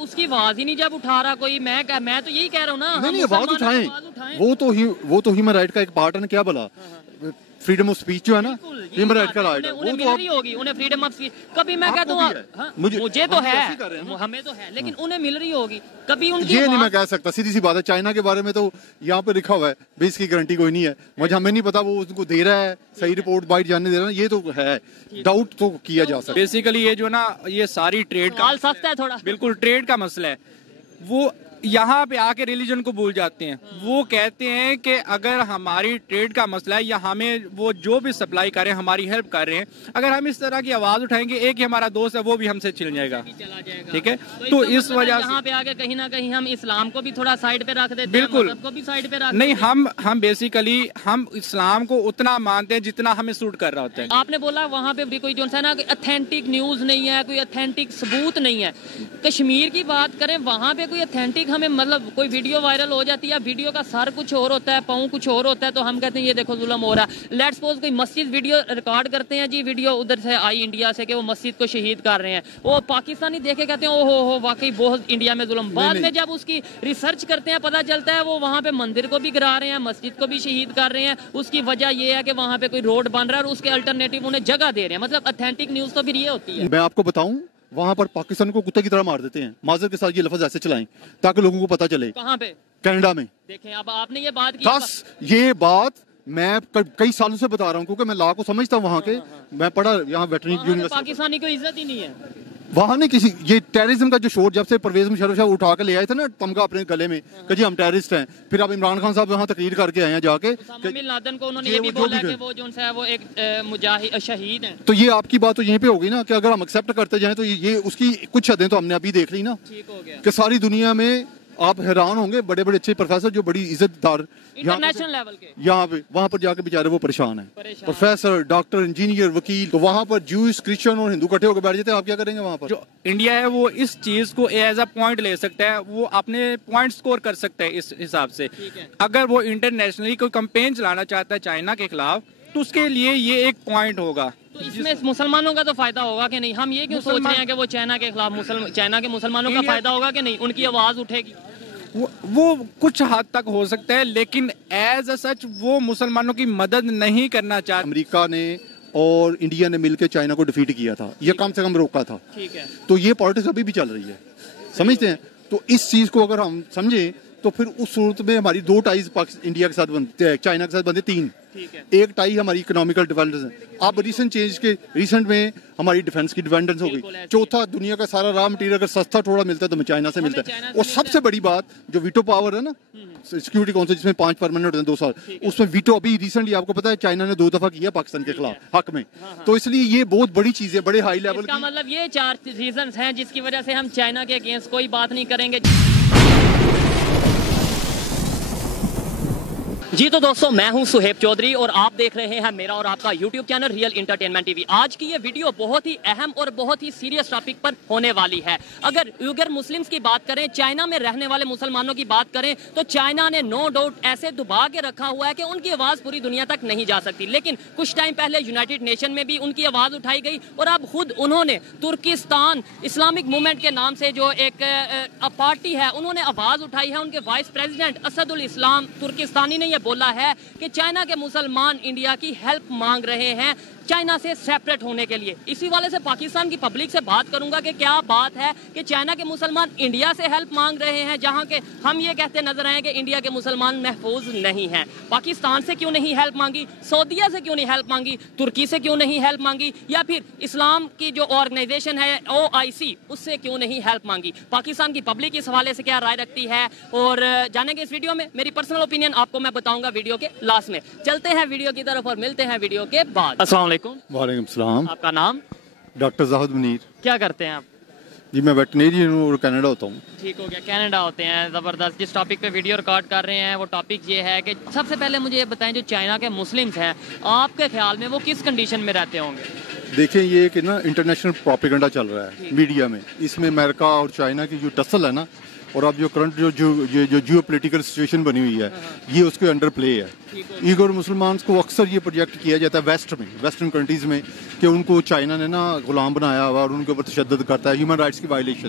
اس کی آواز ہی نہیں جب اٹھا رہا کوئی. میں تو یہی کہہ رہا ہوں نا, نہیں آواز اٹھائیں, وہ تو ہیومن رائٹ کا ایک پارٹ ہے نا. کیا بلا فریڈم آف اسپیچ جو ہے نا, ہیومن رائٹ کا رائٹ ہے, وہ تو مل رہی ہوگی انہیں فریڈم آف اسپیچ. کبھی میں کہتا ہوں مجھے تو ہے, ہمیں تو ہے, لیکن انہیں مل رہی ہوگی کبھی. ان کی یہ نہیں میں کہہ سکتا, سیدھی سی بات ہے. چائنا کے بارے میں تو یہاں پہ لکھا ہوا ہے بھائی اس کی گارنٹی کوئی نہیں ہے. مجھے ہمیں نہیں پتا وہ اس کو دے رہا ہے صحیح رپورٹ بائٹ جاننے دے رہا ہے, یہ تو ہے ڈاؤٹ تو کیا جا سکتا ہے. بیسیکلی یہ جو نا یہ ساری ٹریڈ کا سخت ہے تھوڑا, بالکل ٹریڈ کا مسئلہ ہے. وہ یہاں پہ آ کے ریلیجن کو بھول جاتے ہیں. وہ کہتے ہیں کہ اگر ہماری ٹریڈ کا مسئلہ ہے یا ہمیں وہ جو بھی سپلائی کر رہے ہیں ہماری ہیلپ کر رہے ہیں, اگر ہم اس طرح کی آواز اٹھائیں گے ایک ہی ہمارا دوست ہے وہ بھی ہم سے چل جائے گا. ٹھیک ہے, تو اس وجہ سے یہاں پہ آ کے کہیں نہ کہیں ہم اسلام کو بھی تھوڑا سائڈ پہ رکھ دیتے ہیں, بالکل مذہب کو بھی سائڈ پہ رکھ نہیں. ہم بیسیکلی ہم اسلام کو اتنا مانتے ہیں جتنا ہمیں سوٹ کر رہا ہوتا ہے. آپ نے بولا وہاں پہ بھی کوئی جو ہے نا اتھینٹک نیوز نہیں ہے, کوئی اتھینٹک ثبوت نہیں ہے. کشمیر کی بات کریں, وہاں پہ کوئی اتھینٹک ہمیں مطلب کوئی ویڈیو وائرل ہو جاتی ہے, ویڈیو کا سر کچھ اور ہوتا ہے, پاؤں کچھ اور ہوتا ہے, تو ہم کہتے ہیں یہ دیکھو ظلم ہو رہا ہے. لیٹس سپوز کوئی مسجد ویڈیو ریکارڈ کرتے ہیں جی, ویڈیو ادھر سے آئی انڈیا سے کہ وہ مسجد کو شہید کر رہے ہیں, وہ پاکستانی دیکھے کہتے ہیں او ہو واقعی بہت انڈیا میں ظلم. بعد میں جب اس کی ریسرچ کرتے ہیں پتہ چلتا ہے وہ وہاں پہ مندر کو بھی گرا رہے ہیں, مسجد کو بھی شہید کر رہے ہیں. اس کی وجہ یہ ہے کہ وہاں پہ کوئی روڈ بن رہا ہے اور اس کے الٹرنیٹو انہیں جگہ دے رہے ہیں. مطلب اتھینٹک نیوز تو پھر یہ ہوتی ہے. میں آپ کو بتاؤں, وہاں پر پاکستان کو کتے کی طرح مار دیتے ہیں. معذرت کے ساتھ یہ لفظ ایسے چلائیں تاکہ لوگوں کو پتہ چلے. کہاں پہ؟ کینیڈا میں. دیکھیں اب آپ نے یہ بات کی, بس یہ بات میں کئی سالوں سے بتا رہا ہوں کیونکہ میں لا کو سمجھتا ہوں وہاں کے. میں پڑھا یہاں ویٹرنری یونیورسٹی. پاکستانی کو عزت ہی نہیں ہے وہاں نے کسی یہ ٹیررزم کا جو شور جب سے پرویز مشرف صاحب اٹھا کے لے آئے تھے نا تمغہ اپنے گلے میں کہ جی ہم ٹیررسٹ ہیں, پھر اب عمران خان صاحب وہاں تقریر کر کے آئے ہیں جا کے بن لادن کو انہوں نے یہ بھی بولا کہ وہ جو ہے وہ ایک مجاہد شہید ہیں. تو یہ آپ کی بات تو یہیں پہ ہوگی نا کہ اگر ہم ایکسیپٹ کرتے جائیں تو یہ اس کی کچھ حدیں تو ہم نے ابھی دیکھ لی نا کہ ساری دنیا میں آپ حیران ہوں گے, بڑے بڑے اچھے پروفیسر جو بڑی عزت دار انٹرنیشنل لیول کے یہاں پہ وہاں پر جا کے بیچارے وہ پریشان ہیں, پروفیسر, ڈاکٹر, انجینئر, وکیل. تو وہاں پر جوئس, کرسچن اور ہندو کٹھے ہو کے بیٹھ جاتے ہیں. آپ کیا کریں گے وہاں پر؟ جو انڈیا ہے وہ اس چیز کو ایز اے پوائنٹ لے سکتا ہے, وہ اپنے پوائنٹ سکور کر سکتا ہے اس حساب سے. اگر وہ انٹرنیشنلی کوئی کمپین چلانا چاہتا ہے چائنا کے خلاف تو اس کے لیے یہ ایک پوائنٹ ہوگا. تو اس میں مسلمانوں کا تو فائدہ ہوگا کہ نہیں؟ ہم یہ کیوں سوچ رہے ہیں کہ وہ چائنا کے خلاف چائنا کے مسلمانوں کا فائدہ ہوگا کہ نہیں, ان کی آواز اٹھے گی؟ وہ کچھ حد تک ہو سکتا ہے, لیکن ایز اے سچ وہ مسلمانوں کی مدد نہیں کرنا چاہتا. امریکہ نے اور انڈیا نے مل کے چائنا کو ڈیفیٹ کیا تھا, یہ کم سے کم روکا تھا. ٹھیک ہے, تو یہ پالیٹکس ابھی بھی چل رہی ہے, سمجھتے ہیں. تو اس چیز کو اگر ہم سمجھیں تو پھر اس صورت میں ہماری 2 ٹائز انڈیا کے ساتھ بنتے, چائنا کے ساتھ بنتے 3. ایک ٹائی ہماری اکنامیکل ڈیولپمنٹ ہے. اب ریسنٹ میں ہماری ڈیفنس کی ڈیپینڈنس ہو گئی. چوتھا, دنیا کا سارا را مٹیریل اگر سستا تھوڑا ملتا ہے تو ہمیں چائنا سے ملتا ہے. اور سب سے بڑی بات جو ویٹو پاور ہے نا سیکورٹی کونسل جس میں 5 پرماننٹ ہوتے ہیں 2 سال, اس میں ویٹو ابھی ریسنٹلی آپ کو پتا ہے چائنا نے 2 دفعہ کیا پاکستان کے خلاف حق میں. تو اس لیے یہ بہت بڑی چیز ہے, بڑے ہائی لیول کا مطلب یہ 4 ریزنز ہیں جس کی وجہ سے ہم چائنا کے اگینسٹ کوئی بات نہیں کریں گے. جی تو دوستو, میں ہوں سہیب چودھری اور آپ دیکھ رہے ہیں میرا اور آپ کا YouTube channel real entertainment T V. آج کی یہ ویڈیو بہت ہی اہم اور بہت ہی سیریس ٹاپک پر ہونے والی ہے. اگر یوگر مسلمز کی بات کریں, چائنا میں رہنے والے مسلمانوں کی بات کریں, تو چائنا نے نو ڈاؤٹ ایسے دبا کے رکھا ہوا ہے کہ ان کی آواز پوری دنیا تک نہیں جا سکتی. لیکن کچھ ٹائم پہلے یونائٹڈ نیشن میں بھی ان کی آواز اٹھائی گئی, اور اب خود انہوں نے ترکستان اسلامک موومنٹ کے نام سے جو ایک پارٹی ہے انہوں نے آواز اٹھائی ہے. ان کے وائس پریزیڈنٹ اسد الاسلام ترکستانی نے یہ بولا ہے کہ چائنا کے مسلمان انڈیا کی ہیلپ مانگ رہے ہیں چائنا سے سیپریٹ ہونے کے لیے. اسی والے سے پاکستان کی پبلک سے بات کروں گا کہ کیا بات ہے کہ چائنا کے مسلمان انڈیا سے ہیلپ مانگ رہے ہیں, جہاں کہ ہم یہ کہتے نظر آئے کہ انڈیا کے مسلمان محفوظ نہیں ہیں. پاکستان سے کیوں نہیں ہیلپ مانگی, سعودیہ سے کیوں نہیں ہیلپ مانگی, ترکی سے کیوں نہیں ہیلپ مانگی, یا پھر اسلام کی جو آرگنائزیشن ہے OIC اس سے کیوں نہیں ہیلپ مانگی. پاکستان کی پبلک اس حوالے سے کیا رائے رکھتی ہے اور جانیں گے اس ویڈیو میں. میری پرسنل اوپینین آپ کو میں بتاؤں گا ویڈیو کے لاسٹ میں. چلتے ہیں ویڈیو کی طرف اور ملتے ہیں ویڈیو کے بعد. السلام علیکم. وعلیکم السلام. آپ کا نام؟ ڈاکٹر زاہد منیر. کیا کرتے ہیں آپ؟ جی میں ویٹرنیرین ہوں اور کینیڈا ہوتا ہوں. ٹھیک ہو گیا, کینیڈا ہوتے ہیں, زبردست. جس ٹاپک پہ ویڈیو ریکارڈ کر رہے ہیں وہ ٹاپک یہ ہے کہ سب سے پہلے مجھے یہ بتائیں جو چائنا کے مسلمز ہیں آپ کے خیال میں وہ کس کنڈیشن میں رہتے ہوں گے؟ دیکھیں یہ کہ نا انٹرنیشنل پروپیگنڈا چل رہا ہے میڈیا میں, اس میں امریکہ اور چائنا کی جو ٹسل ہے نا, اور اب جو کرنٹ جیو پولیٹیکل سچویشن بنی ہوئی ہے یہ اس کے انڈر پلے ہے. ایگور مسلمانس کو اکثر یہ پروجیکٹ کیا جاتا ہے ویسٹرن کنٹریز میں کہ ان کو چائنا نے نا غلام بنایا ہوا اور ان کے اوپر تشدد کرتا ہے, ہیومن رائٹس کی وائلیشن.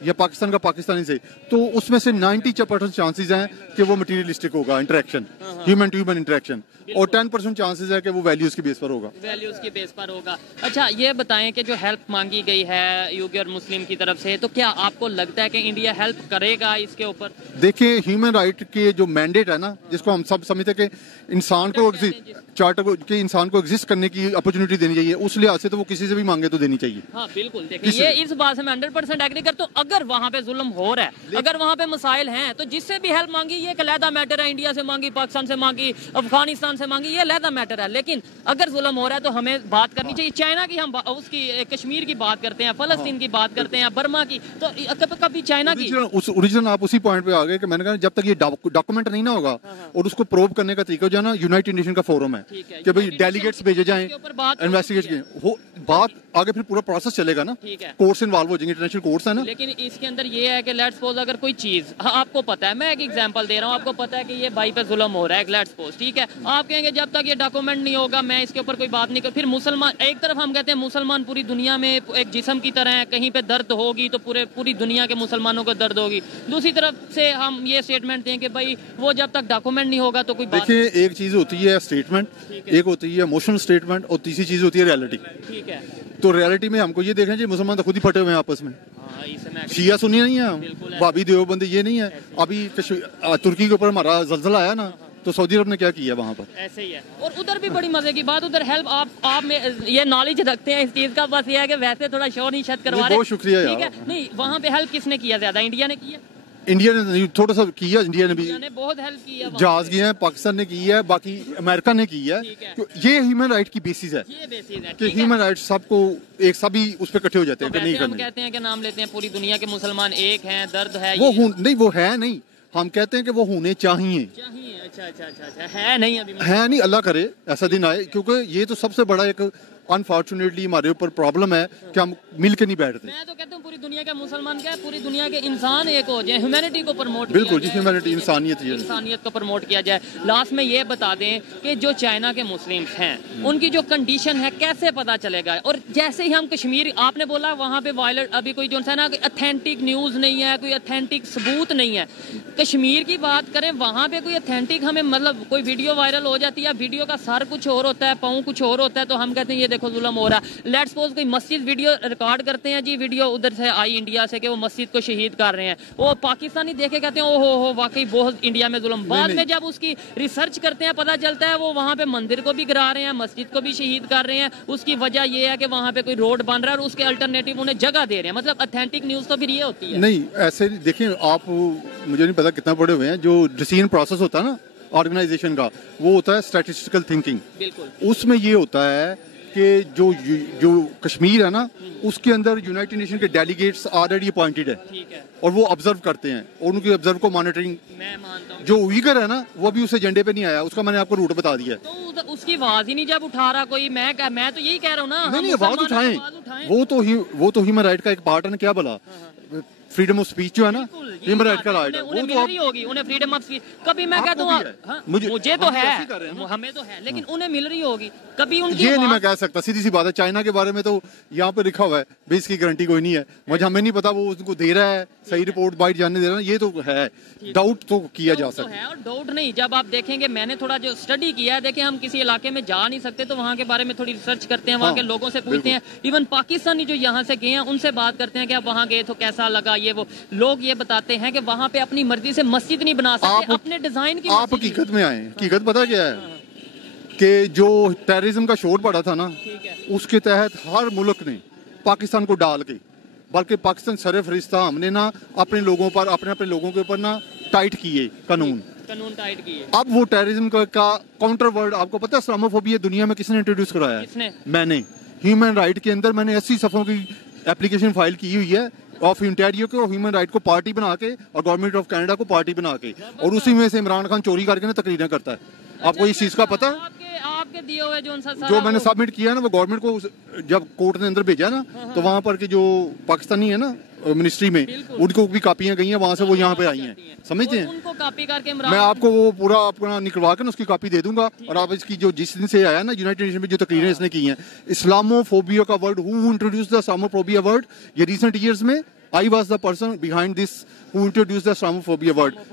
یا پاکستان کا پاکستانی سے, تو اس میں سے 90% چانسز ہیں کہ وہ مٹیریلسٹک ہوگا interaction, human to human interaction, اور 10% چانسز ہے کہ وہ ویلیوز کی بیس پر ہوگا. ویلیوز کی بیس پر ہوگا. اچھا یہ بتائیں کہ جو ہیلپ مانگی گئی ہے یوگر مسلم کی طرف سے, تو کیا آپ کو لگتا ہے کہ انڈیا ہیلپ کرے گا اس کے اوپر؟ دیکھیں ہیومن رائٹ کے جو مینڈیٹ ہے نا, جس کو ہم سب سمجھتے ہیں کہ انسان کو چارٹر کے انسان کو ایگزسٹ کرنے کی اپرچونٹی دینی چاہیے, اس لحاظ سے تو وہ کسی سے بھی مانگے تو دینی چاہیے. ہاں بالکل, دیکھیں یہ اس بات سے میں 100% ایگری کرتا ہوں. اگر وہاں پہ ظلم ہو رہا ہے, اگر وہاں پہ مسائل ہیں, تو جس سے بھی ہیلپ مانگی یہ ایک علیحدہ میٹر ہے. انڈیا سے مانگی, پاکستان سے مانگی, افغانستان سے مانگی, یہ علیحدہ میٹر ہے. لیکن اگر ظلم ہو رہا ہے تو ہمیں بات کرنی چاہیے. چائنا کی ہم اس کی کشمیر کی بات کرتے ہیں, فلسطین کی بات کرتے ہیں, برما کی, تو کبھی چائنا کی اوریجنل آپ اسی پوائنٹ پہ آ گئے کہ میں نے کہا جب تک یہ ڈاکومنٹ نہیں نہ ہوگا, اور اس کو پروو کرنے کا طریقہ جو ہے نا یونائٹڈ نیشن کا فورم ہے کہ بھئی ڈیلیگیٹس بھیجے جائیں, انویسٹیگیشن بات آگے پھر پورا پروسیس چلے گا نا, کورٹس انوالو ہو جائیں گے, انٹرنیشنل کورٹس ہیں نا. لیکن اس کے اندر یہ ہے کہ لیٹس سپوز اگر کوئی چیز آپ کو پتا ہے, میں ایک ایگزامپل دے رہا ہوں, آپ کو پتا ہے کہ یہ بھائی پہ ظلم ہو رہا ہے, لیٹس سپوز, ٹھیک ہے, آپ کہیں گے جب تک یہ ڈاکومنٹ نہیں ہوگا میں اس کے اوپر کوئی بات نہیں کروں. پھر مسلمان, ایک طرف ہم کہتے ہیں مسلمان پوری دنیا میں ایک جسم کی طرح ہے, کہیں پہ درد ہوگی تو پوری دنیا کے مسلمانوں کو درد ہوگی. دوسری طرف سے ہم یہ اسٹیٹمنٹ دیں کہ بھائی وہ جب تک ڈاکومنٹ نہیں ہوگا تو کوئی بات. دیکھیں ایک چیز ہوتی ہے اسٹیٹمنٹ, ایک ہوتی ہے ایموشنل اسٹیٹمنٹ, اور تیسری چیز ہوتی ہے ریئلٹی. ٹھیک ہے, تو ریئلٹی میں ہم کو یہ دیکھیں جی مسلمان تو خود ہی پھٹے ہوئے ہیں آپس میں, شیعہ سنی نہیں ہے, بابی دیوبندی یہ نہیں ہے. ابھی ترکی کے اوپر ہمارا زلزلہ آیا نا, تو سعودی عرب نے کیا کیا وہاں پر, ایسے ہی ہے. اور ادھر بھی بڑی مزے کی بات, ادھر ہیلپ آپ میں یہ نالج رکھتے ہیں اس چیز کا, بس یہ ہے کہ ویسے تھوڑا شور نہیں شت کروا رہے. بہت شکریہ ٹھیک ہے, نہیں وہاں پہ ہیلپ کس نے کیا زیادہ, انڈیا نے کیا؟ انڈیا نے تھوڑا سا کیا, انڈیا نے بھی بہت ہیلپ کی ہے, جہاز کیے ہیں, پاکستان نے کی ہے, باقی امریکہ نے کی ہے. یہ ہیومن رائٹ کی بیسس ہے کہ ہیومن رائٹ سب کو ایک سبھی اس پہ اکٹھے ہو جاتے ہیں کہ نہیں کرنے. ہم کہتے ہیں کہ نام لیتے ہیں پوری دنیا کے مسلمان ایک ہیں, درد ہے وہ نہیں, وہ ہے نہیں, ہم کہتے ہیں کہ وہ ہونے چاہیے. اچھا ہے نہیں, ابھی ہے نہیں, اللہ کرے ایسا دن آئے, کیونکہ یہ تو سب سے بڑا ایک انفارچونیٹلی ہمارے اوپر پرابلم ہے کہ ہم مل کے نہیں بیٹھتے. میں تو کہتا ہوں پوری دنیا کا مسلمان کیا ہے, پوری دنیا کے انسان ایک ہو جائیں, ہیومینٹی کو پروموٹ, بالکل جی, ہیومینٹی انسانیت کو پروموٹ کیا جائے. لاسٹ میں یہ بتا دیں کہ جو چائنا کے مسلمس ہیں ان کی جو کنڈیشن ہے کیسے پتا چلے گا. اور جیسے ہی ہم کشمیر, آپ نے بولا وہاں پہ وائلٹ ابھی کوئی جو ہے نا اتھینٹک نیوز نہیں ہے, کوئی اتھینٹک ثبوت نہیں ہے. کشمیر کی بات کریں, وہاں پہ کوئی اتھینٹک ہمیں مطلب کوئی ویڈیو وائرل ہو جاتی ہے, ویڈیو کا سر کچھ اور ہوتا ہے, پاؤں کچھ اور ہوتا ہے, تو ہم کہتے ہیں یہ دیکھو ظلم ہو رہا ہے. لیٹس سپوز کوئی مسجد ویڈیو ریکارڈ کرتے ہیں جی, ویڈیو ادھر سے آئی انڈیا سے کہ وہ مسجد کو شہید کر رہے ہیں, وہ پاکستانی دیکھے کہتے ہیں او ہو واقعی بہت انڈیا میں ظلم. بعد میں جب اس کی ریسرچ کرتے ہیں پتہ چلتا ہے وہ وہاں پہ مندر کو بھی گرا رہے ہیں, مسجد کو بھی شہید کر رہے ہیں. اس کی وجہ یہ ہے کہ وہاں پہ کوئی روڈ بن رہا ہے اور اس کے الٹرنیٹیو انہیں جگہ دے رہے ہیں. مطلب اتھینٹک نیوز تو پھر یہ ہوتی ہے نہیں. ایسے دیکھیں آپ, مجھے نہیں پتا کتنا پڑھے ہوئے ہیں, جو ڈیسیژن پروسیس ہوتا ہے نا آرگنائزیشن کا, وہ ہوتا ہے اسٹیٹسٹیکل تھنکنگ. بالکل, اس میں یہ ہوتا ہے کہ جو کشمیر ہے نا, اس کے اندر یونائٹڈ نیشن کے ڈیلیگیٹس آلریڈی اپوائنٹڈ ہیں, اور وہ آبزرو کرتے ہیں, اور ان کی آبزرو کو مانیٹرنگ. میں مانتا ہوں جو ویگر ہے نا وہ بھی اس ایجنڈے پہ نہیں آیا, اس کا میں نے آپ کو روٹ بتا دیا. تو اس کی آواز ہی نہیں جب اٹھا رہا کوئی, میں تو یہی کہہ رہا ہوں نا, نہیں آواز اٹھائیں, وہ تو ہیومن رائٹ کا ایک پارٹ ہے. کیا بلا فریڈم آف اسپیچ جو ہے نا, ہیومن رائٹ کا رائٹ ہے, انہیں مل رہی ہوگی, انہیں فریڈم آف اسپیچ. کبھی میں کہتا ہوں مجھے تو ہے, ہمیں تو ہے, لیکن انہیں مل رہی ہوگی کبھی ان کی. یہ نہیں میں کہہ سکتا, سیدھی سی بات ہے. چائنا کے بارے میں تو یہاں پہ لکھا ہوا ہے, بھی اس کی گارنٹی کوئی نہیں ہے, مجھے ہمیں نہیں پتا وہ اس کو دے رہا ہے صحیح رپورٹ بائٹ جاننے دے رہا ہے, یہ تو ہے. ڈاؤٹ تو کیا جا سکتا ہے, اور ڈاؤٹ نہیں. جب آپ دیکھیں گے, میں نے تھوڑا جو اسٹڈی کیا ہے, دیکھیں ہم کسی علاقے میں جا نہیں سکتے تو وہاں کے بارے میں تھوڑی ریسرچ کرتے ہیں, وہاں کے لوگوں سے پوچھتے ہیں. ایون پاکستانی جو یہاں سے گئے ہیں ان سے بات کرتے ہیں کہ آپ وہاں گئے تو کیسا لگا. یہ وہ لوگ یہ بتاتے ہیں کہ وہاں پہ اپنی مرضی سے مسجد نہیں بنا سکتے, اپنے ڈیزائن کی. آپ حقیقت میں آئے, حقیقت پتا کیا ہے کہ جو ٹیررزم کا شور پڑا تھا نا, اس کے تحت ہر ملک نے پاکستان کو ڈال کے, بلکہ پاکستان سر فہرست تھا, ہم نے نا اپنے لوگوں پر, اپنے لوگوں کے اوپر نا ٹائٹ کیے قانون ٹائٹ کیے. اب وہ ٹیررزم کا کاؤنٹر ورڈ آپ کو پتا ہے اسلاموفوبیا دنیا میں کس نے انٹروڈیوس کرایا ہے؟ میں نے. ہیومن رائٹ کے اندر میں نے 80 صفحوں کی اپلیکیشن فائل کی ہوئی ہے آف انٹیریو کو, ہیومن رائٹ کو پارٹی بنا کے, اور گورنمنٹ آف کینیڈا کو پارٹی بنا کے, اور اسی میں سے عمران خان چوری کر کے نا تقریریں کرتا ہے. آپ کو اس چیز کا پتا ہے؟ آپ کے دیے ہوئے جو میں نے سبمٹ کیا نا, وہ گورنمنٹ کو جب کورٹ نے اندر بھیجا نا, تو وہاں پر کے جو پاکستانی ہے نا منسٹری میں, ان کو بھی کاپیاں گئی ہیں وہاں سے, وہ یہاں پہ آئی ہیں, سمجھتے ہیں. میں آپ کو وہ پورا اپنا نکلوا کے اس کی کاپی دے دوں گا, اور آپ اس کی جو جس دن سے آیا نا یونائٹڈ نیشن میں جو تقریریں اس نے کی ہیں, اسلاموفوبیا کا word, who introduce the Islamophobia word, یہ ریسنٹ ایئرز میں I was the person behind this who introduced the Islamophobia word.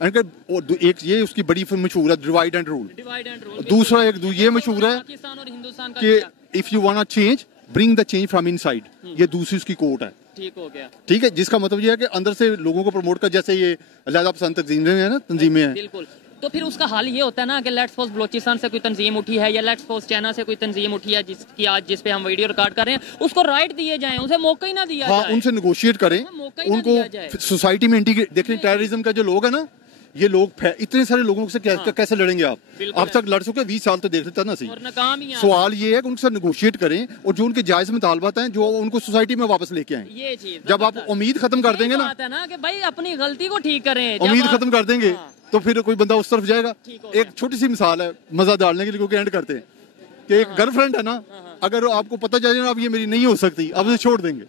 ایک یہ اس کی بڑی مشہور ہے ڈیوائڈ اینڈ رول. دوسرا ایک یہ مشہور ہے پاکستان اور ہندوستان کا کہ if you want change bring the change from in side. یہ دوسری اس کی کوٹ ہے. ٹھیک ہو گیا. ٹھیک ہے, جس کا مطلب یہ ہے کہ اندر سے لوگوں کو پروموٹ کر, جیسے یہ علیحدہ پسند تنظیمیں ہیں. بالکل. تو پھر اس کا حال یہ ہوتا ہے نا کہ لیٹس سپوز بلوچستان سے کوئی تنظیم اٹھی ہے یا لیٹس سپوز چائنا سے کوئی تنظیم اٹھی ہے جس پہ ہم ویڈیو ریکارڈ کر رہے ہیں, اس کو رائٹ دیے جائیں, اسے موقع ہی نہ دیا جائے. ہاں, ان سے نیگوشیٹ کریں, ان کو سوسائٹی میں انٹیگریٹ. دیکھیں ٹیررزم کا جو لوگ ہے نا, یہ لوگ اتنے سارے لوگوں سے کیسے لڑیں گے آپ؟ اب تک لڑ چکے 20 سال تو دیکھ لیتا نا. صحیح سوال یہ ہے کہ ان سے نیگوشیٹ کریں اور جو ان کے جائز مطالبات ہیں جو ان کو سوسائٹی میں واپس لے کے آئیں. یہ چیز جب آپ امید ختم کر دیں گے نا کہ بھائی اپنی غلطی کو ٹھیک کریں, امید ختم کر دیں گے تو پھر کوئی بندہ اس طرف جائے گا. ایک چھوٹی سی مثال ہے مزہ ڈالنے کے لیے, کیونکہ اینڈ کرتے ہیں کہ ایک گرل فرینڈ ہے نا, اگر آپ کو پتہ چلے نا اب یہ میری نہیں ہو سکتی, اب اسے چھوڑ دیں گے.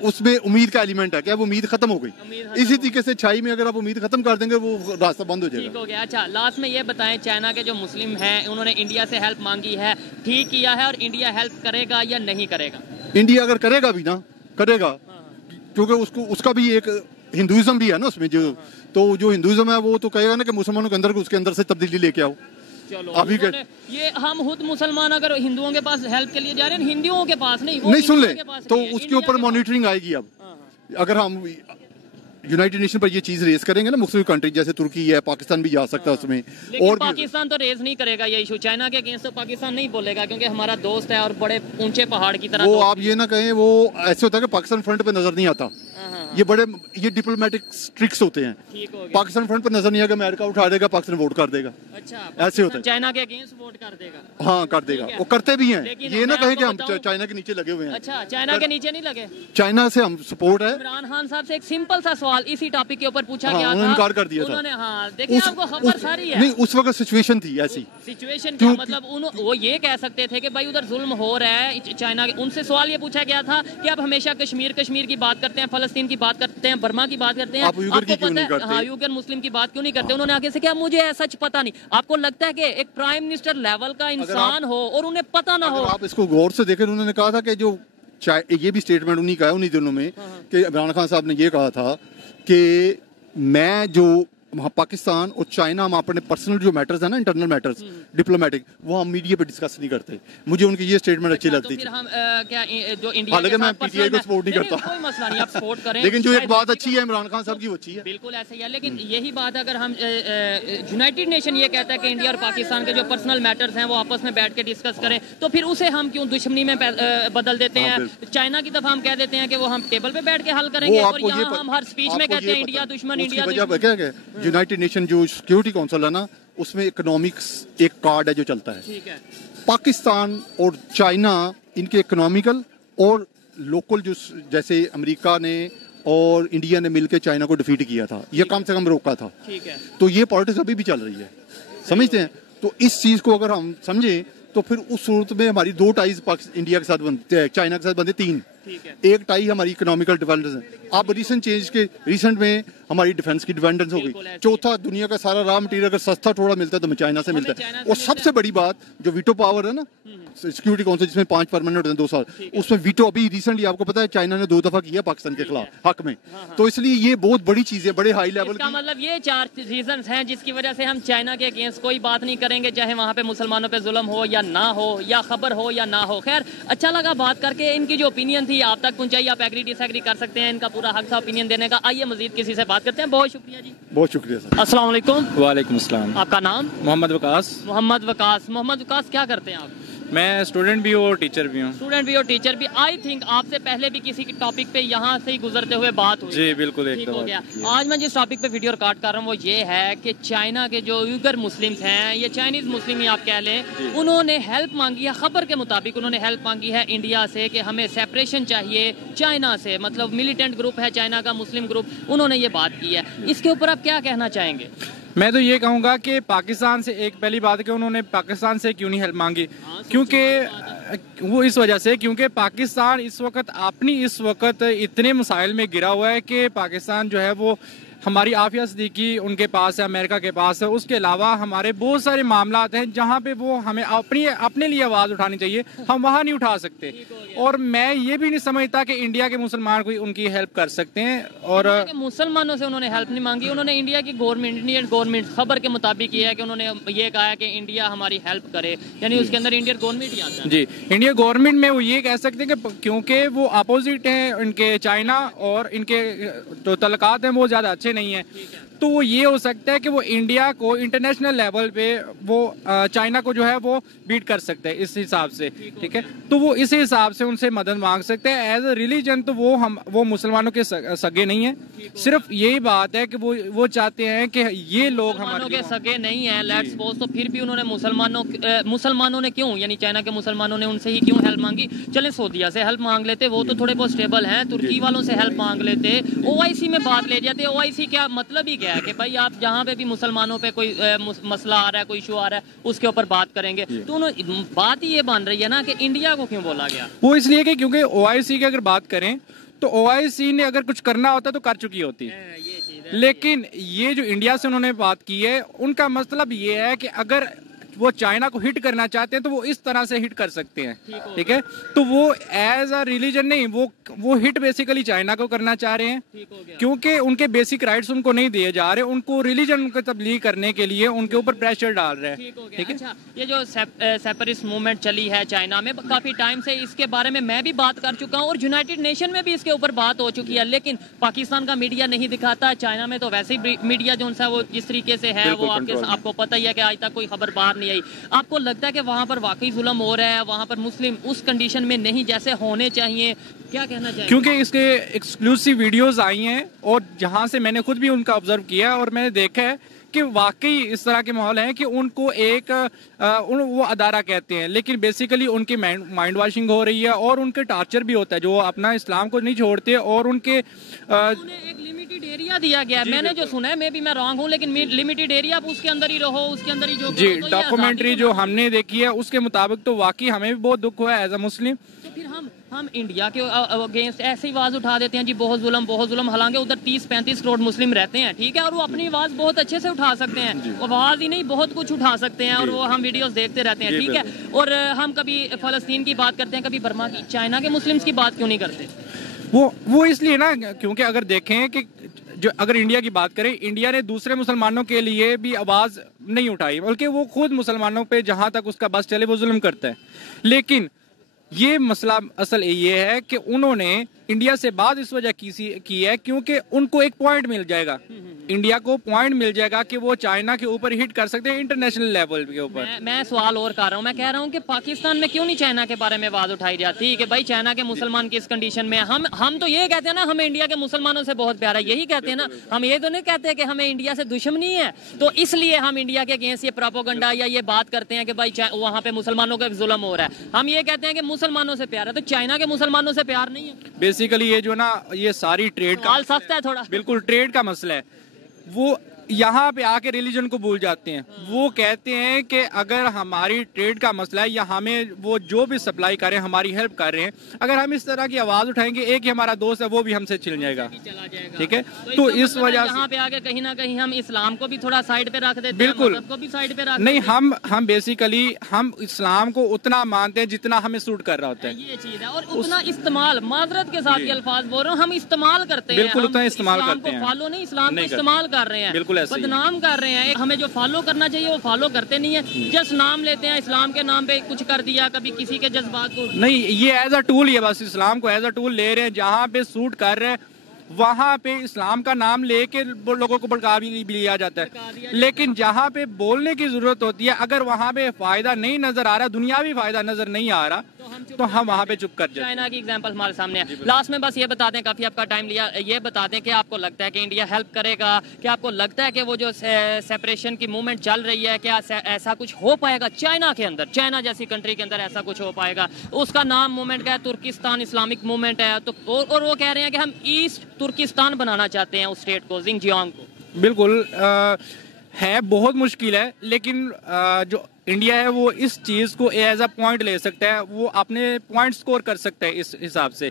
اس میں امید کا ایلیمنٹ ہے کہ اب امید ختم ہو گئی. اسی طریقے سے چھائی میں اگر آپ امید ختم کر دیں گے وہ راستہ بند ہو جائے گا. اچھا, لاسٹ میں یہ بتائیں, چائنا کے جو مسلم ہیں انہوں نے انڈیا سے ہیلپ مانگی ہے, ٹھیک کیا ہے, اور انڈیا ہیلپ کرے گا یا نہیں کرے گا؟ انڈیا اگر کرے گا بھی نا, کرے گا, کیونکہ اس کا بھی ایک ہندوازم بھی ہے نا اس میں, تو جو ہندوازم ہے وہ تو کہے گا نا کہ مسلمانوں کے اندر اس کے اندر سے تبدیلی لے کے آؤ. ابھی یہ ہم خود مسلمان اگر ہندوؤں کے پاس ہیلپ کے لیے جا رہے ہیں, ہندوؤں کے پاس نہیں, سن لیں تو اس کے اوپر مانیٹرنگ آئے گی. اب اگر ہم یونائٹڈ نیشن پر یہ چیز ریز کریں گے نا, مختلف کنٹری جیسے ترکی ہے, پاکستان بھی جا سکتا ہے اس میں, اور پاکستان تو ریز نہیں کرے گا یہ ایشو. چائنا کے اگینسٹ تو پاکستان نہیں بولے گا کیونکہ ہمارا دوست ہے اور بڑے اونچے پہاڑ کی طرح. وہ آپ یہ نہ کہیں, وہ ایسے ہوتا ہے کہ پاکستان فرنٹ پہ نظر نہیں آتا. یہ ڈپلومیٹک ٹرکس ہوتے ہیں. پاکستان فرنٹ پر نظر نہیں آئے گا, امریکہ اٹھا دے گا, پاکستان ووٹ کر دے گا. ایسے ہوتا ہے. چائنا کے اگینسٹ ووٹ کر دے گا. ہاں کر دے گا, وہ کرتے بھی ہیں. یہ نہ کہیں کہ ہم چائنا کے نیچے لگے ہوئے ہیں. اچھا, چائنا کے نیچے نہیں لگے. چائنا سے ہم سپورٹ ہے. عمران خان صاحب سے ایک سمپل سا سوال اسی ٹاپک کے اوپر پوچھا گیا تھا, انکار کر دیا تھا. ہاں دیکھیں آپ کو خبر ساری ہے. نہیں, اس وقت سچویشن تھی ایسی. سچویشن کیا مطلب, وہ یہ کہہ سکتے تھے کہ بھائی ادھر ظلم ہو رہا ہے چائنا کے. ان سے سوال یہ پوچھا گیا تھا کہ آپ ہمیشہ کشمیر کی بات کرتے ہیں, فلسطین کی بات کرتے ہیں, برما کی بات کرتے ہیں, آپ کو پتہ ہے ہاں یوگر مسلم کی بات کیوں نہیں کرتے؟ انہوں نے آگے سے کہا مجھے سچ پتہ نہیں. آپ کو لگتا ہے کہ ایک پرائم منسٹر لیول کا انسان ہو اور انہیں پتہ نہ ہو؟ آپ اس کو غور سے دیکھیں, انہوں نے کہا تھا کہ جو یہ بھی اسٹیٹمنٹ انہی کا ہے انہی دنوں میں, کہ عمران خان صاحب نے یہ کہا تھا کہ میں جو پاکستان اور چائنا ہم اپنے پرسنل جو میٹرز ہیں نا, انٹرنل میٹرز ڈپلومیٹک, وہ ہم میڈیا پہ ڈسکس نہیں کرتے. مجھے ان کی یہ اسٹیٹمنٹ اچھی لگتی تھی. حالانکہ میں پی ٹی آئی کو سپورٹ نہیں کرتا, کوئی مسئلہ نہیں, آپ سپورٹ کریں, لیکن جو ایک بات اچھی ہے عمران خان صاحب کی وہ اچھی ہے. بالکل ایسا ہی ہے. لیکن یہی بات اگر ہم یونائٹڈ نیشن یہ کہتا ہے کہ انڈیا اور پاکستان کے جو پرسنل میٹرز ہیں وہ آپس میں بیٹھ کے ڈسکس کریں, تو پھر اسے ہم کیوں دشمنی میں بدل دیتے ہیں؟ چائنا کی طرف ہم کہہ دیتے ہیں کہ وہ ہم ٹیبل پہ بیٹھ کے حل کریں گے, اور یہاں ہم ہر اسپیچ میں کہتے ہیں انڈیا دشمن, انڈیا دشمن. یونائٹڈ نیشن جو سیکورٹی کونسل ہے نا, اس میں اکنامکس ایک کارڈ ہے جو چلتا ہے. پاکستان اور چائنا ان کے اکنامیکل اور لوکل جو, جیسے امریکہ نے اور انڈیا نے مل کے چائنا کو ڈیفیٹ کیا تھا, یہ کم سے کم روکا تھا. تو یہ پالیٹکس ابھی بھی چل رہی ہے, سمجھتے ہیں؟ تو اس چیز کو اگر ہم سمجھیں تو پھر اس صورت میں ہماری 2 ٹائز انڈیا کے ساتھ بنتے ہیں, چائنا کے ساتھ بنتے 3. ایک ٹائی ہماری اکنامیکل ڈیپینڈنس ہے. اب ریسنٹ میں ہماری ڈیفنس کی ڈیپینڈنس ہو گئی. چوتھا, دنیا کا سارا را مٹیریل اگر سستا تھوڑا ملتا ہے تو چائنا سے ملتا ہے. اور سب سے بڑی بات جو ویٹو پاور ہے نا سیکورٹی کونسل, جس میں 5 پرماننٹ ہوتے ہیں 2 سال, اس میں ویٹو ابھی ریسنٹلی آپ کو پتا ہے چائنا نے 2 دفعہ کیا پاکستان کے خلاف حق میں. تو اس لیے یہ بہت بڑی چیز ہے, بڑے ہائی لیول کی. مطلب یہ 4 ریزنز ہیں جس کی وجہ سے ہم چائنا کے اگینسٹ کوئی بات نہیں کریں گے, چاہے وہاں پہ مسلمانوں پہ ظلم ہو یا نہ ہو, یا خبر ہو یا نہ ہو. خیر, اچھا لگا بات کر کے. ان کی جو اوپینین تھی آپ تک پہنچائی, آپ ایگری ڈس ایگری کر سکتے ہیں, ان کا پورا حق تھا اوپینین دینے کا. آئیے مزید کسی سے بات کرتے ہیں. بہت شکریہ جی. بہت شکریہ سر. السلام علیکم. وعلیکم السلام. آپ کا نام؟ محمد وقاص. محمد وقاص کیا کرتے ہیں آپ؟ میں اسٹوڈنٹ بھی ہوں اور ٹیچر بھی ہوں. اسٹوڈنٹ بھی اور ٹیچر بھی. آئی تھنک آپ سے پہلے بھی کسی ٹاپک پہ یہاں سے ہی گزرتے ہوئے بات ہوئی. جی بالکل, ایک ہو گیا. آج میں جس ٹاپک پہ ویڈیو ریکارڈ کر رہا ہوں وہ یہ ہے کہ چائنا کے جو یوگر مسلمز ہیں, یہ چائنیز مسلم ہی آپ کہہ لیں, انہوں نے ہیلپ مانگی ہے. خبر کے مطابق انہوں نے ہیلپ مانگی ہے انڈیا سے کہ ہمیں سیپریشن چاہیے چائنا سے, مطلب ملیٹنٹ گروپ ہے چائنا کا, مسلم گروپ, انہوں نے یہ بات کی ہے. اس کے اوپر آپ کیا کہنا چاہیں گے؟ میں تو یہ کہوں گا کہ پاکستان سے, ایک پہلی بات ہے کہ انہوں نے پاکستان سے کیوں نہیں ہیلپ مانگی, کیونکہ وہ اس وجہ سے کیونکہ پاکستان اس وقت اتنے مسائل میں گرا ہوا ہے کہ پاکستان جو ہے وہ ہماری عافیہ صدیقی ان کے پاس ہے, امریکہ کے پاس ہے. اس کے علاوہ ہمارے بہت سارے معاملات ہیں جہاں پہ وہ ہمیں اپنے لیے آواز اٹھانی چاہیے, ہم وہاں نہیں اٹھا سکتے. اور میں یہ بھی نہیں سمجھتا کہ انڈیا کے مسلمان کوئی ان کی ہیلپ کر سکتے ہیں. اور مسلمانوں سے انہوں نے ہیلپ نہیں مانگی, انہوں نے انڈیا کی انڈین گورنمنٹ خبر کے مطابق یہ ہے کہ انہوں نے یہ کہا ہے کہ انڈیا ہماری ہیلپ کرے, یعنی اس کے اندر انڈین گورنمنٹ ہی آتا ہے. جی, انڈیا گورنمنٹ میں وہ یہ کہہ سکتے ہیں کہ کیونکہ وہ اپوزٹ ہیں ان کے چائنا, اور ان کے جو تعلقات ہیں وہ زیادہ اچھے نہیں ہیں, تو وہ یہ ہو سکتا ہے کہ وہ انڈیا کو انٹرنیشنل لیول پہ وہ چائنا کو جو ہے وہ بیٹ کر سکتے ہیں اس حساب سے. ٹھیک ہے, تو وہ اس حساب سے ان سے مدد مانگ سکتے ہیں. ایز اے ریلیجن تو وہ مسلمانوں کے سگے نہیں ہیں. صرف یہی بات ہے کہ وہ چاہتے ہیں کہ یہ لوگ مسلمانوں کے سگے نہیں ہیں, لیٹس سپوز, تو پھر بھی انہوں نے مسلمانوں نے کیوں, یعنی چائنا کے مسلمانوں نے ان سے ہی کیوں ہیلپ مانگی؟ چلیں سعودیہ سے ہیلپ مانگ لیتے, وہ تو تھوڑے بہت اسٹیبل ہیں. ترکی والوں سے ہیلپ مانگ لیتے, OIC میں بات لے جاتے. OIC کیا مطلب ہی کیا ہے کہ بھائی آپ جہاں پہ بھی مسلمانوں پہ کوئی مسئلہ آ رہا ہے, کوئی ایشو آ رہا ہے, اس کے اوپر بات کریں گے. تو بات ہی یہ بن رہی ہے نا کہ انڈیا کو کیوں بولا گیا؟ وہ اس لیے کہ کیونکہ OIC کی اگر بات کریں تو OIC نے اگر کچھ کرنا ہوتا تو کر چکی ہوتی, لیکن یہ جو انڈیا سے انہوں نے بات کی ہے, ان کا مطلب یہ ہے کہ اگر وہ چائنا کو ہٹ کرنا چاہتے ہیں تو وہ اس طرح سے ہٹ کر سکتے ہیں. ٹھیک ہے, تو وہ ایز اے ریلیجن نہیں, وہ ہٹ بیسیکلی چائنا کو کرنا چاہ رہے ہیں, کیونکہ ان کے بیسک رائٹس ان کو نہیں دیے جا رہے, ان کو ریلیجن کو تبلیغ کرنے کے لیے ان کے اوپر پریشر ڈال رہے ہیں. ٹھیک ہے, یہ جو سیپریسٹ موومنٹ چلی ہے چائنا میں کافی ٹائم سے, اس کے بارے میں بھی بات کر چکا ہوں, اور یونائٹڈ نیشن میں بھی اس کے اوپر بات ہو چکی ہے, لیکن پاکستان کا میڈیا نہیں دکھاتا. چائنا میں تو ویسے ہی میڈیا جو ہے وہ جس طریقے سے ہے وہ آپ کو پتہ ہی ہے کہ آج تک کوئی خبر باہر نہیں آئی. آپ کو لگتا ہے کہ وہاں پر واقعی ظلم ہو رہا ہے, وہاں پر مسلم اس کنڈیشن میں نہیں جیسے ہونے چاہیے؟ کیا کہنا چاہیے؟ کیونکہ اس کے ایکسکلوسیو ویڈیوز آئی ہیں, اور جہاں سے میں نے خود بھی ان کا آبزرو کیا اور میں نے دیکھا ہے کہ واقعی اس طرح کے ماحول ہیں کہ ان کو ایک وہ ادارہ کہتے ہیں, لیکن بیسیکلی ان کی مائنڈ واشنگ ہو رہی ہے, اور ان کے ٹارچر بھی ہوتا ہے, جو اپنا اسلام کو نہیں چھوڑتے, اور ان کے ایک لمیٹڈ ایریا دیا گیا ہے. میں نے جو سنا ہے, میں رانگ ہوں, لیکن لمیٹڈ ایریا, آپ اس کے اندر ہی رہو, اس کے اندر ہی جو جی ڈاکومنٹری جو ہم نے دیکھی ہے اس کے مطابق تو واقعی ہمیں بھی بہت دکھ ہوا ہے ایز اے مسلم. تو پھر ہم انڈیا کے اگینسٹ ایسی آواز اٹھا دیتے ہیں جی بہت ظلم, حالانکہ ادھر 30-35 کروڑ مسلم رہتے ہیں. ٹھیک ہے, اور وہ اپنی آواز بہت اچھے سے اٹھا سکتے ہیں, آواز ہی نہیں بہت کچھ اٹھا سکتے ہیں, اور وہ ہم ویڈیوز دیکھتے رہتے ہیں. ٹھیک ہے, اور ہم کبھی فلسطین کی بات کرتے ہیں, کبھی برما کی. چائنا کے مسلمس کی بات کیوں نہیں کرتے؟ وہ اس لیے نا, کیونکہ اگر دیکھیں کہ جو اگر انڈیا کی بات کریں, انڈیا نے دوسرے مسلمانوں کے لیے بھی آواز نہیں اٹھائی, بلکہ وہ خود مسلمانوں پہ جہاں تک اس کا بس چلے وہ ظلم کرتا ہے. لیکن یہ مسئلہ اصل یہ ہے کہ انہوں نے انڈیا سے بات اس وجہ کی ہے کیونکہ ان کو ایک پوائنٹ مل جائے گا, انڈیا کو پوائنٹ مل جائے گا کہ وہ چائنا کے اوپر ہٹ کر سکتے ہیں انٹرنیشنل لیول کے اوپر. میں سوال اور کر رہا ہوں, میں کہہ رہا ہوں کہ پاکستان میں کیوں نہیں چائنا کے بارے میں آواز اٹھائی جاتی کہ بھائی چائنا کے مسلمان کس کنڈیشن میں ہیں؟ ہم تو یہ کہتے ہیں نا, ہمیں انڈیا کے مسلمانوں سے بہت پیارا, یہی کہتے ہیں نا, ہم یہ تو نہیں کہتے کہ ہمیں انڈیا سے دشمنی ہے, تو اس لیے ہم انڈیا کے اگینسٹ یہ پروپیگنڈا یا یہ بات کرتے ہیں کہ بھائی وہاں پہ مسلمانوں کا ظلم ہو رہا ہے. ہم یہ کہتے ہیں کہ مسلمانوں سے پیار ہے, تو چائنا کے مسلمانوں سے پیار نہیں ہے. بیسیکلی یہ جو نا یہ ساری ٹریڈ کا سخت ہے تھوڑا, بالکل ٹریڈ کا مسئلہ ہے. وہ یہاں پہ آ کے ریلیجن کو بھول جاتے ہیں. وہ کہتے ہیں کہ اگر ہماری ٹریڈ کا مسئلہ ہے یا ہمیں وہ جو بھی سپلائی کر رہے ہیں ہماری ہیلپ کر رہے ہیں, اگر ہم اس طرح کی آواز اٹھائیں گے, ایک ہی ہمارا دوست ہے وہ بھی ہم سے چل جائے گا. ٹھیک ہے, تو اس وجہ سے یہاں پہ آ کے کہیں نہ کہیں ہم اسلام کو بھی تھوڑا سائڈ پہ رکھ دیتے ہیں, بالکل مذہب کو بھی سائڈ پہ رکھ نہیں, ہم بیسیکلی ہم اسلام کو اتنا مانتے ہیں جتنا ہمیں سوٹ کر رہا ہوتا ہے. یہ چیز ہے, اور اتنا استعمال, معذرت کے ساتھ یہ الفاظ بول رہا ہوں, ہم استعمال کرتے ہیں, بالکل اتنا استعمال کرتے ہیں, فالو نہیں, اسلام کو استعمال کر رہے ہیں, بالکل ایسے بدنام کر رہے ہیں. ہمیں جو فالو کرنا چاہیے وہ فالو کرتے نہیں ہیں, جس نام لیتے ہیں اسلام کے نام پہ کچھ کر دیا, کبھی کسی کے جذبات کو نہیں, یہ ایز اے ٹول, یہ بس اسلام کو ایز اے ٹول لے رہے ہیں, جہاں پہ سوٹ کر رہے ہیں وہاں پہ اسلام کا نام لے کے لوگوں کو بھڑکا بھی لیا جاتا ہے. لیکن جہاں پہ بولنے کی ضرورت ہوتی ہے, اگر وہاں پہ فائدہ نہیں نظر آ رہا, دنیاوی فائدہ نظر نہیں آ رہا, تو ہم وہاں پہ چپ کر جاتے ہیں. چائنا کی ایگزامپل ہمارے سامنے ہے. لاسٹ میں بس یہ بتا دیں, کافی آپ کا ٹائم لیا, یہ بتا دیں کہ آپ کو لگتا ہے کہ انڈیا ہیلپ کرے گا, کہ آپ کو لگتا ہے کہ وہ جو سیپریشن کی موومنٹ چل رہی ہے, کیا ایسا کچھ ہو پائے گا چائنا کے اندر, چائنا جیسی کنٹری کے اندر ایسا کچھ ہو پائے گا؟ اس کا نام موومنٹ کا ہے ترکستان اسلامک موومنٹ ہے, تو اور وہ کہہ رہے ہیں کہ ہم ایسٹ ترکستان بنانا چاہتے ہیں اس اسٹیٹ کو, زنجیانگ کو. بالکل ہے, بہت مشکل ہے, لیکن جو انڈیا ہے وہ اس چیز کو ایز اے پوائنٹ لے سکتا ہے, وہ اپنے پوائنٹ سکور کر سکتا ہے اس حساب سے.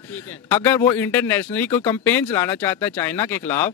اگر وہ انٹرنیشنلی کوئی کمپین چلانا چاہتا ہے چائنا کے خلاف,